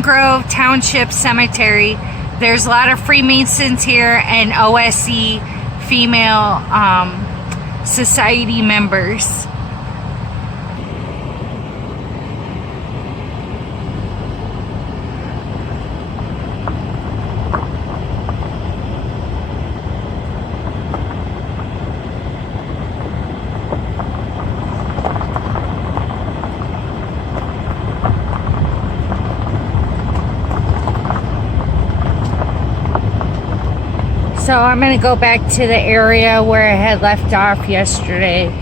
Elm Grove Township Cemetery. There's a lot of Freemasons here and OSE female society members. So I'm going to go back to the area where I had left off yesterday.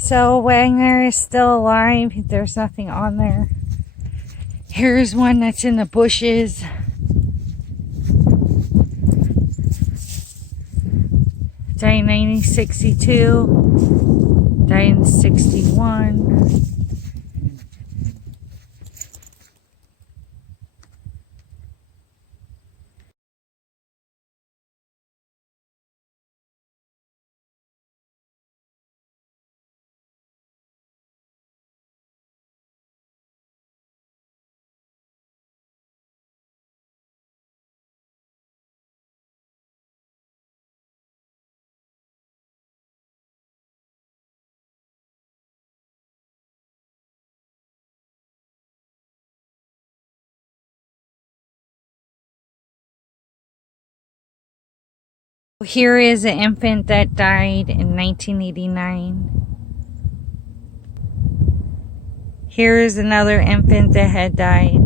So Wagner is still alive. There's nothing on there. Here's one that's in the bushes. Died in 1962. Died in 61. Here is an infant that died in 1989. Here is another infant that had died.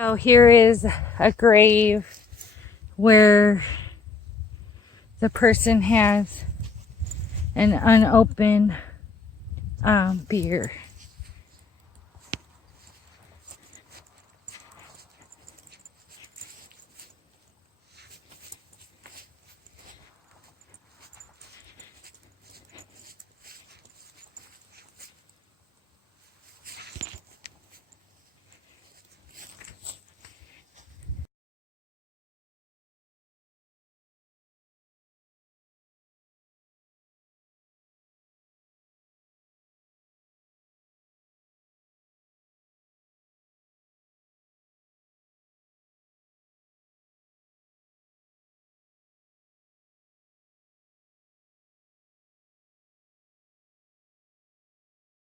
So here is a grave where the person has an unopened beer.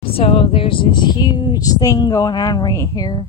So there's this huge thing going on right here.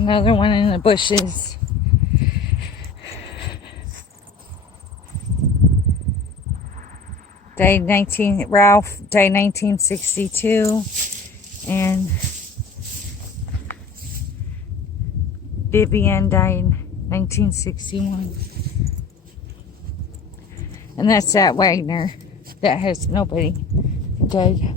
Another one in the bushes. Ralph died 1962, and Vivian died 1961. And that's that Wagner that has nobody dead.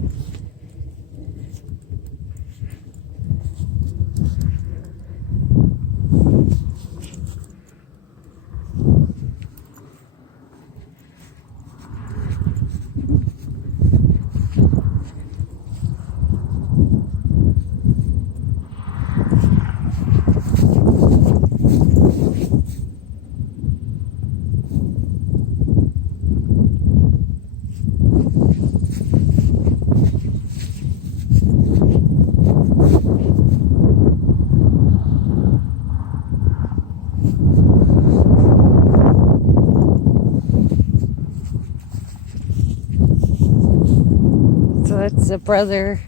So that's a brother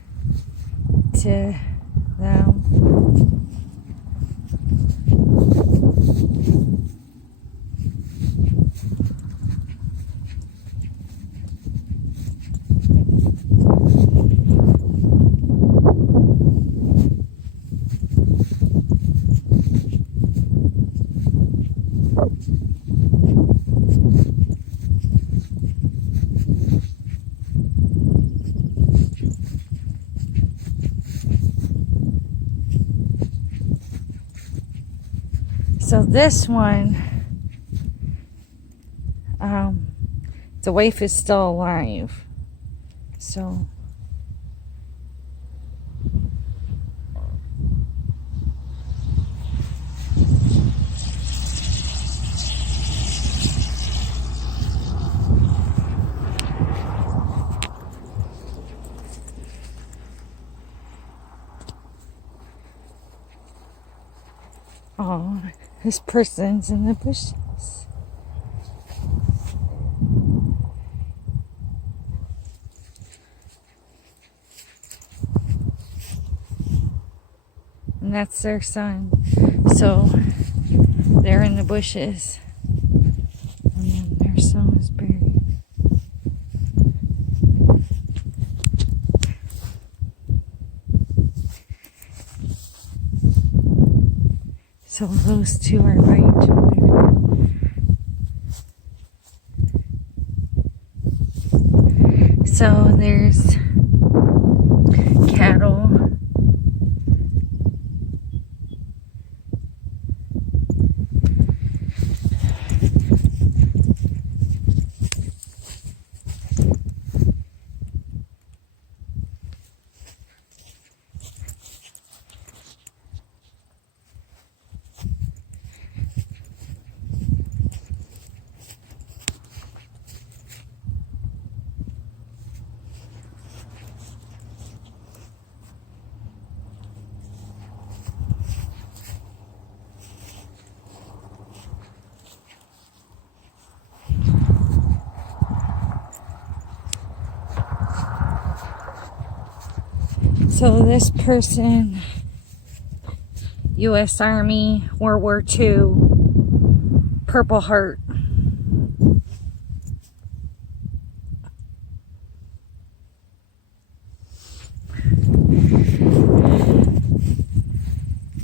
to them. So this one, the wife is still alive. So oh, this person's in the bushes. And that's their son. So they're in the bushes. And then their son is buried. So those two are by each other. So there's cattle. So this person, U.S. Army, World War II, Purple Heart.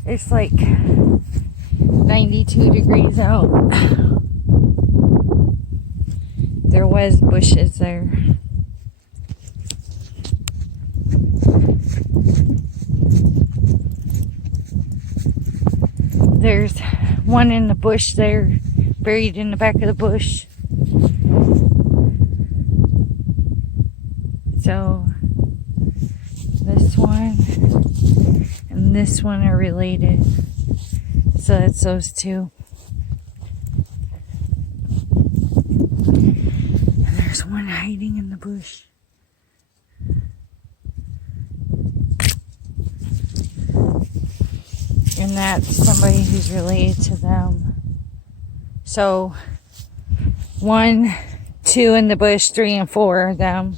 It's like 92 degrees out. There was bushes there. There's one in the bush there, buried in the back of the bush. So this one and this one are related. So that's those two. And there's one hiding in the bush. And that's somebody who's related to them. So 1, 2 in the bush, 3 and 4 are them.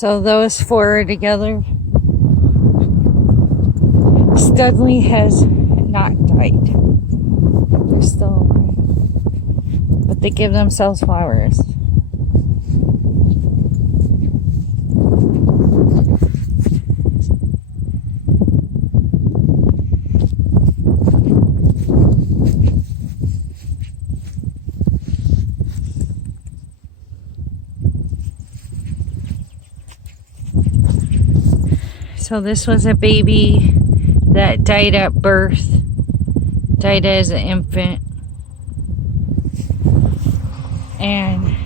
So those four are together. Studley has not died. They're still alive. But they give themselves flowers. So this was a baby that died at birth, died as an infant. And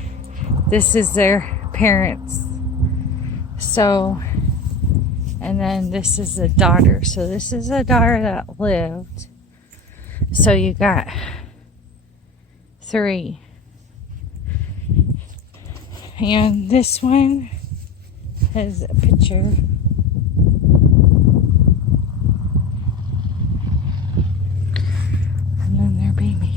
this is their parents. So, and then this is a daughter. So this is a daughter that lived. So you got 3. And this one has a picture. And then their baby.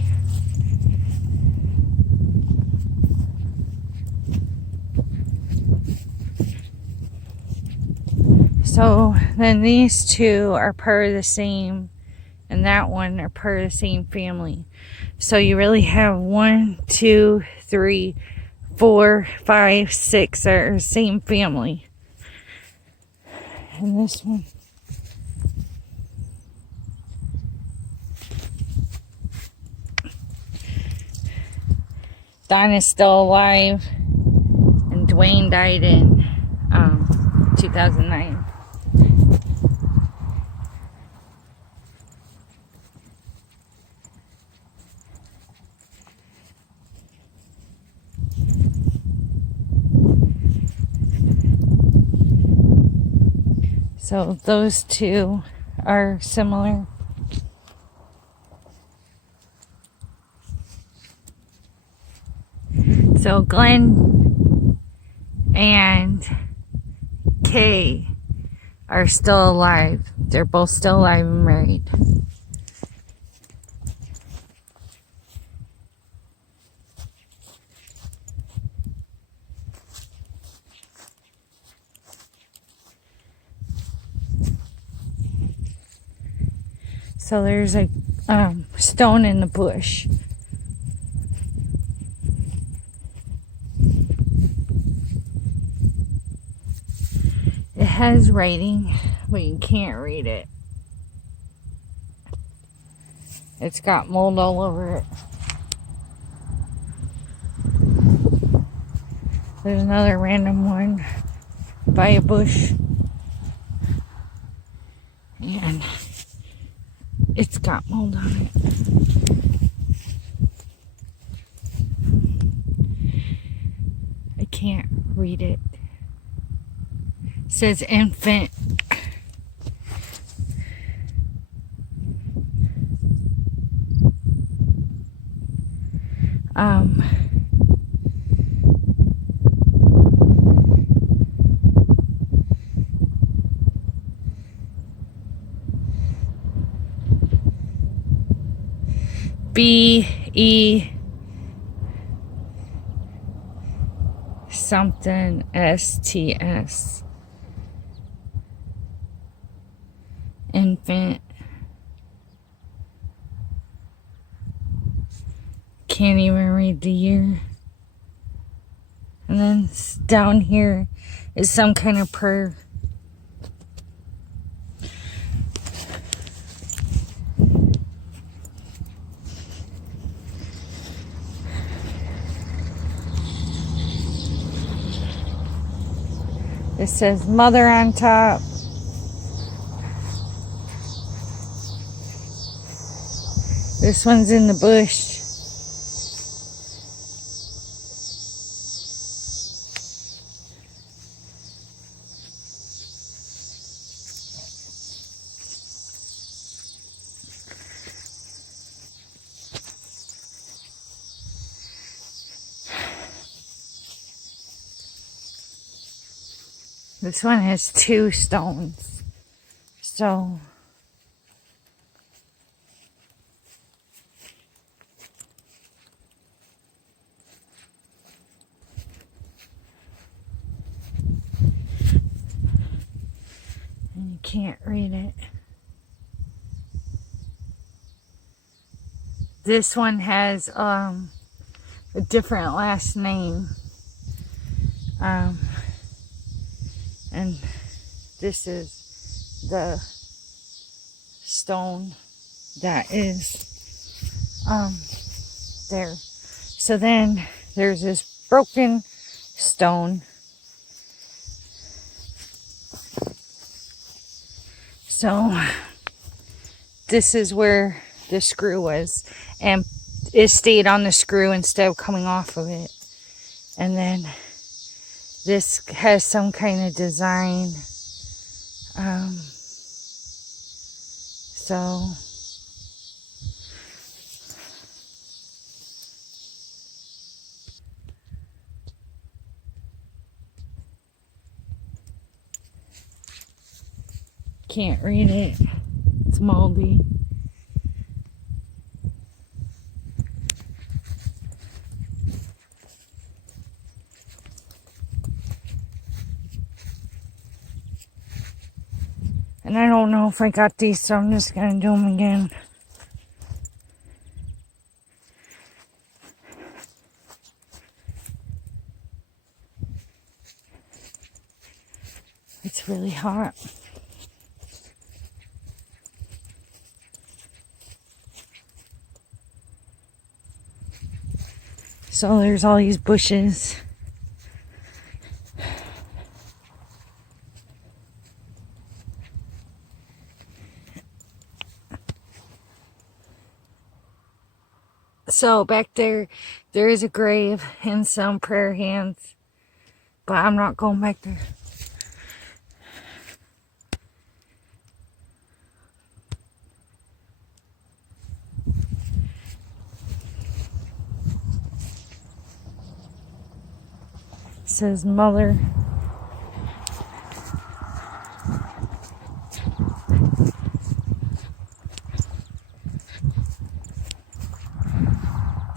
So then these two are part of the same, and that one are part of the same family. So you really have 1, 2, 3, 4, 5, 6 are the same family. And this one. Don is still alive, and Dwayne died in 2009. So those two are similar. So Glenn and Kay are still alive. They're both still alive and married. So there's a stone in the bush. It has writing, but you can't read it. It's got mold all over it. There's another random one by a bush. And it's got mold on it. I can't read it. It says infant. B-E something S-T-S. Infant. Can't even read the year. And then down here is some kind of prayer. It says mother on top. This one's in the bush. This one has 2 stones. So can't read it. This one has a different last name. And this is the stone that is there. So then there's this broken stone. So this is where the screw was, and it stayed on the screw instead of coming off of it. And then this has some kind of design. So can't read it. It's moldy. And I don't know if I got these, so I'm just going to do them again. It's really hot. So there's all these bushes. So back there, there is a grave and some prayer hands, but I'm not going back there. It says mother.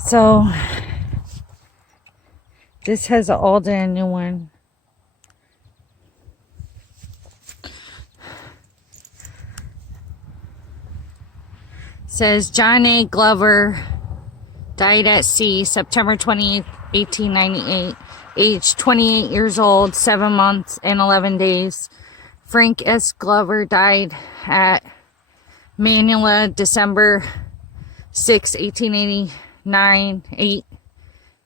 So this has an old and a new one. It says John A. Glover died at sea September 28, 1898, age 28 years old, 7 months and 11 days. Frank S. Glover died at Manila December 6, 1889,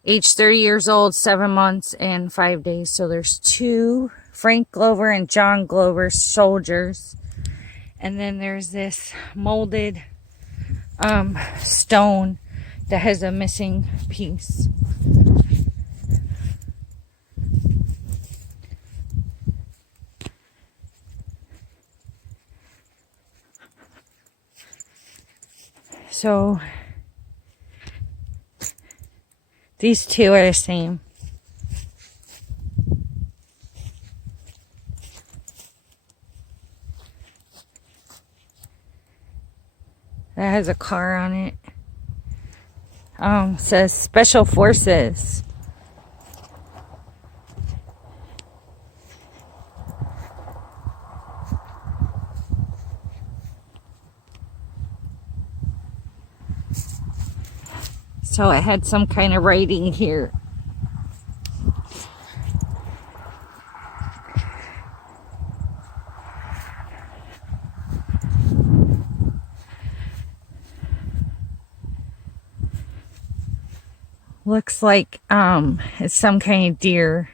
age 30 years old, 7 months and 5 days. So there's two Frank Glover and John Glover soldiers. And then there's this molded stone that has a missing piece. So these two are the same. That has a car on it. Says Special Forces. So it had some kind of writing here. Looks like it's some kind of deer.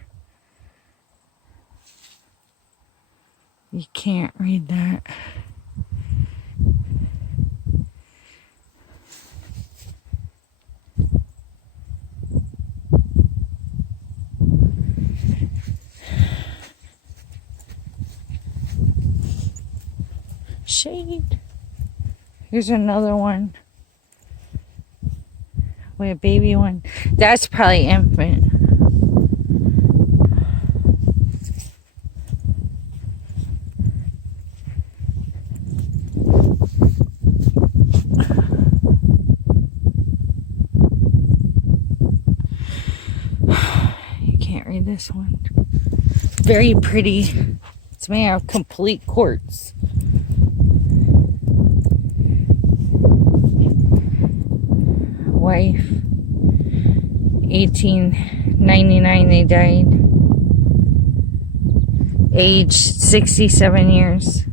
You can't read that. Shade. Here's another one. Wait, a baby one. That's probably infant. You can't read this one. Very pretty. It's made out of complete quartz. wife. 1899 they died. Age 67 years.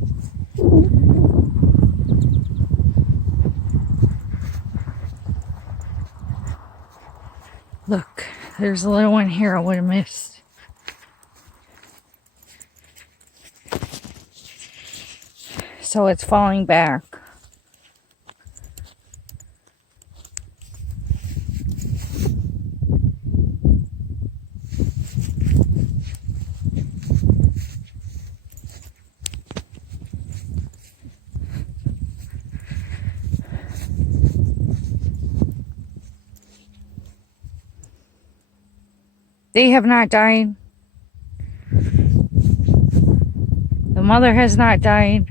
Look, there's a little one here I would have missed. So it's falling back. They have not died. The mother has not died.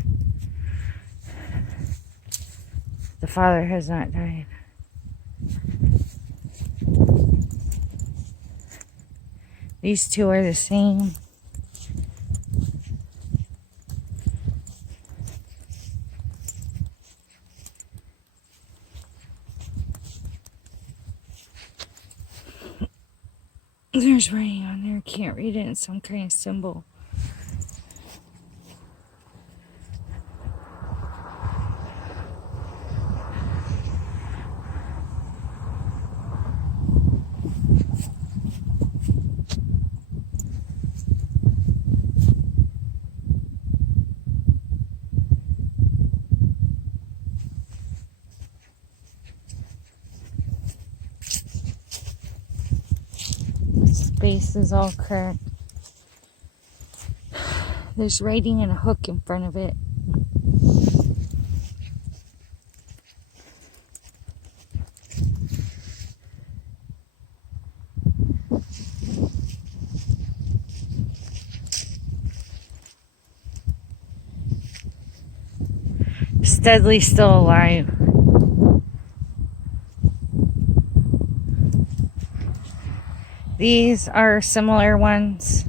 The father has not died. These two are the same. There's writing on there. Can't read it. It's some kind of symbol. Base is all cracked. There's writing and a hook in front of it. Steadley's still alive. These are similar ones.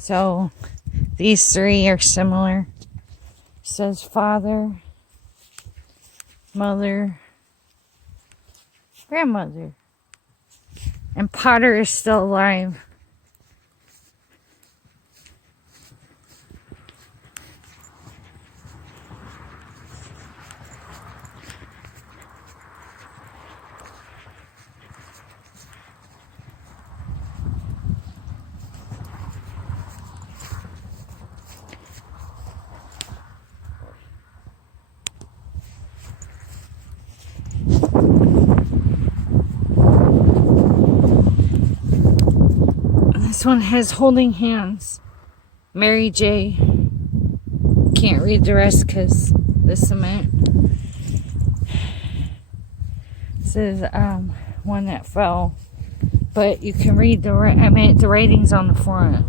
So these three are similar. It says father, mother, grandmother. And Potter is still alive. This one has holding hands. Mary J. Can't read the rest because the cement. This is one that fell. But you can read the writing's on the front.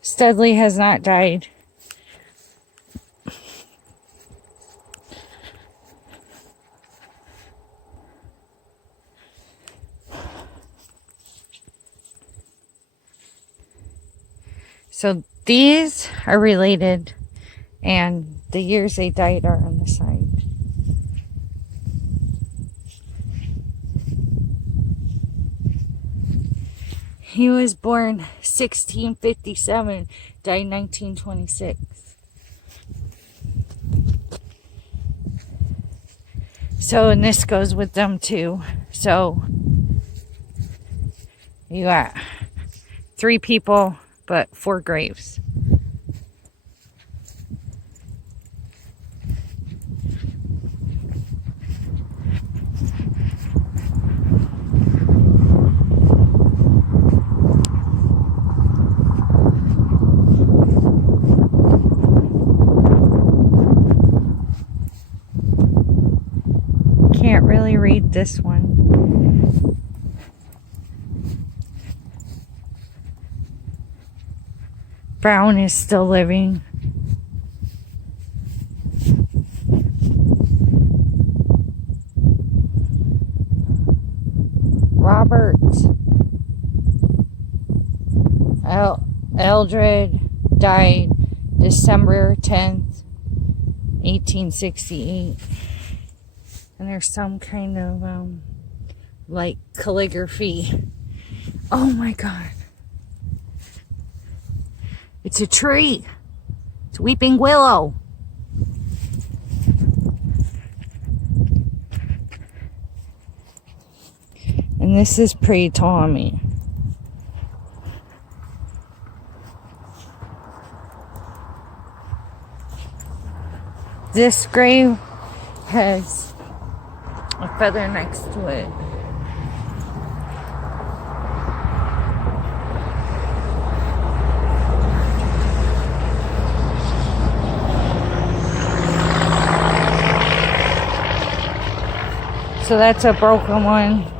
Studley has not died. So these are related, and the years they died are on the side. He was born 1657, died 1926. So, and this goes with them too. So, you got 3 people, but 4 graves. like this one. Brown is still living. Robert Eldred died December 10th, 1868. And there's some kind of like calligraphy. Oh my God. It's a tree. It's a weeping willow. And this is pre-Tommy. This grave has a feather next to it. So that's a broken one.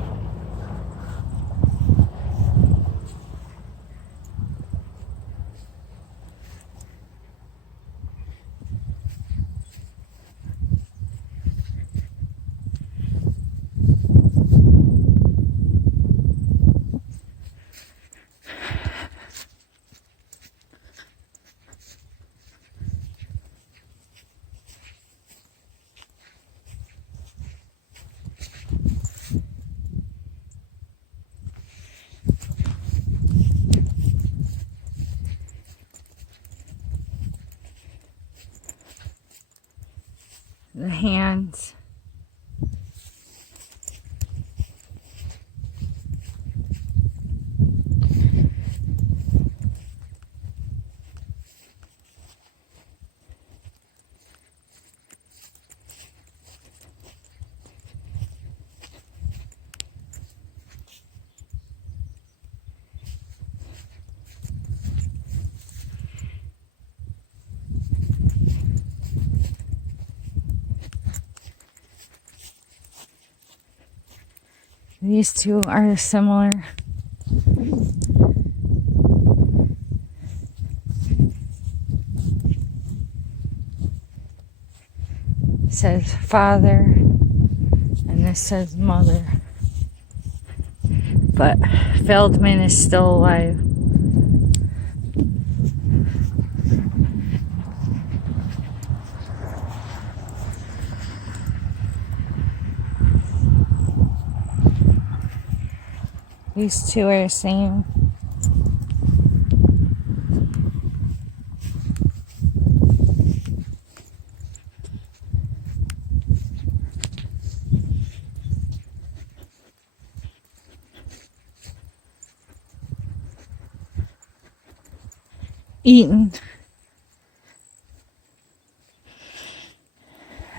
The hands. These two are similar. It says father, and this says mother. But Feldman is still alive. These two are the same. Eaten.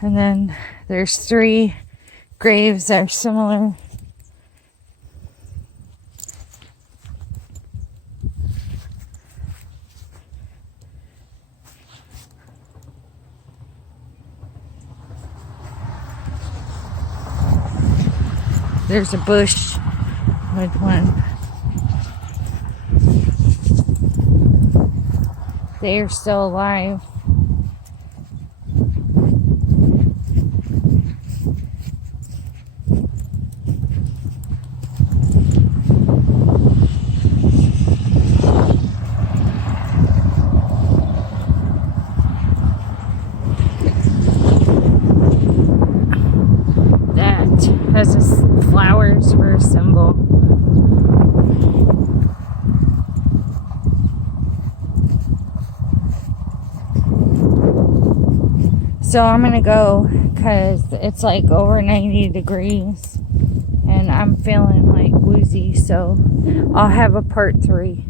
And then there's 3 graves that are similar. There's a bush with one. They are still alive. That has flowers for a symbol. So I'm gonna go because it's like over 90 degrees and I'm feeling like woozy, so I'll have a part 3.